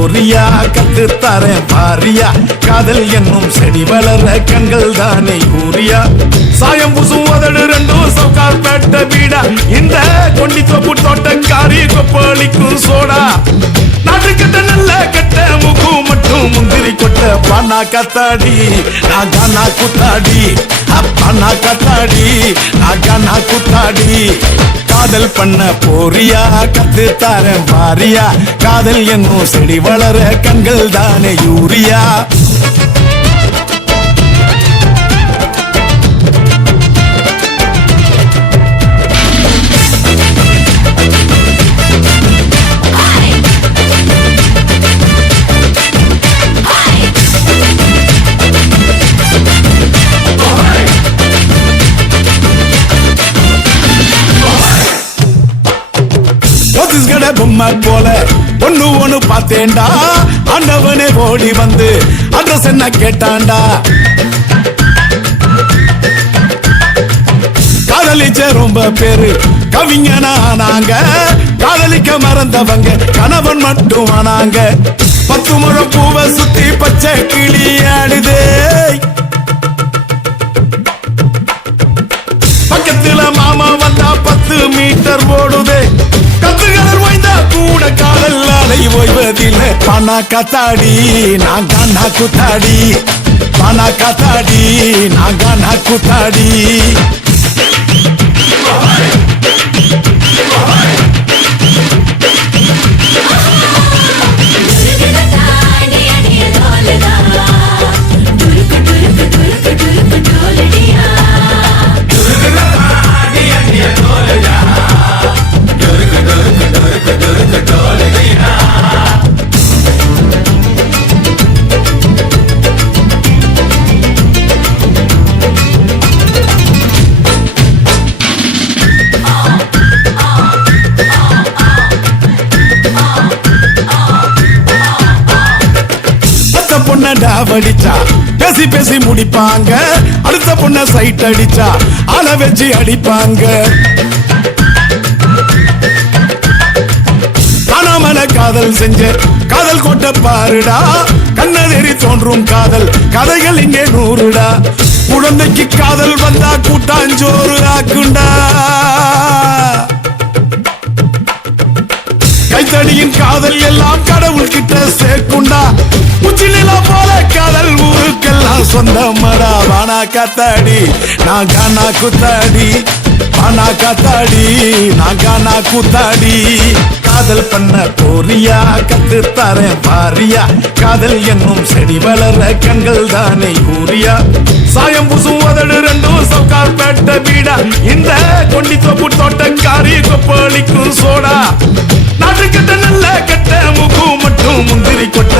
போறியா கத்து தரேன் பாரியா காதல் என்னும் செடி வளர கண்கள் தானே கூறியா சாயம் புசும் உதடு ரெண்டும் சவுக்கார் பேட்ட வீடா இந்த கொண்டி தோப்பு தோட்டக்காரி கொப்பளிக்கும் சோடா நாட்டு கட்ட நல்ல கட்ட முகு மட்டும் முந்திரி கொட்ட பானா கத்தாடி நாகானா குத்தாடி அப்பானா கத்தாடி நாகானா குத்தாடி காதல் பண்ண போறியா கத்து தரேன் பாரியா காதல் என்னும் செடி வளர கண்கள் தானே யூரியா பொம்மை போல ஒண்ணு ஒண்ணு பார்த்தேன்டா ஆண்டவனே ஓடி வந்து அட்ரஸ் என்ன கேட்டான்டா காதலிச்ச ரொம்ப பேரு கவிஞனா ஆனாங்க காதலிக்க மறந்தவங்க கணவன் மட்டும் ஆனாங்க 10 முழம் பூவை சுத்தி பச்சை கிளி ஆடுதே பக்கத்துல மாமா வந்தா 10 மீட்டர் ஓடுதே கத்துகள் ஓய்ந்தா கூட காதல் அலை ஓய்வதில்லை பானா காத்தாடி நாகானா குத்தாடி பானா காத்தாடி நாகானா குத்தாடி அடிச்சா பேசி பேசி முடிப்பாங்க அடுத்த பொண்ண சைட் அடிச்சா ஆள வச்சு அடிப்பாங்க காணாமல காதல் செஞ்ச காதல் கோட்ட பாருடா கண்ணதெறி தோன்றும் காதல் கதைகள் இங்கே 100டா குழந்தைக்கு காதல் வந்தா கூட்டாஞ்சோறு ஆக்குண்டா கைத்தடியின் காதல் எல்லாம் கடவுள் கிட்ட சேர்க்குண்டா உச்சிலா போல காதல் ஊருக்கெல்லாம் சொந்தமடா வானா காத்தாடி நாகானா குத்தாடி வானா காத்தாடி நாகானா குத்தாடி காதல் பண்ண போறியா கத்து தரேன் பாரியா காதல் என்னும் செடி வளர கண்கள் தானே கூறியா சாயம் புசும் உதடு ரெண்டும் சவுக்கார் பேட்ட வீடா இந்த கொண்டி தோப்பு தோட்டக்காரி கொப்பளிக்கும் சோடா நாட்டு கட்ட நல்ல கட்ட முகு மட்டும் முந்திரி கொட்ட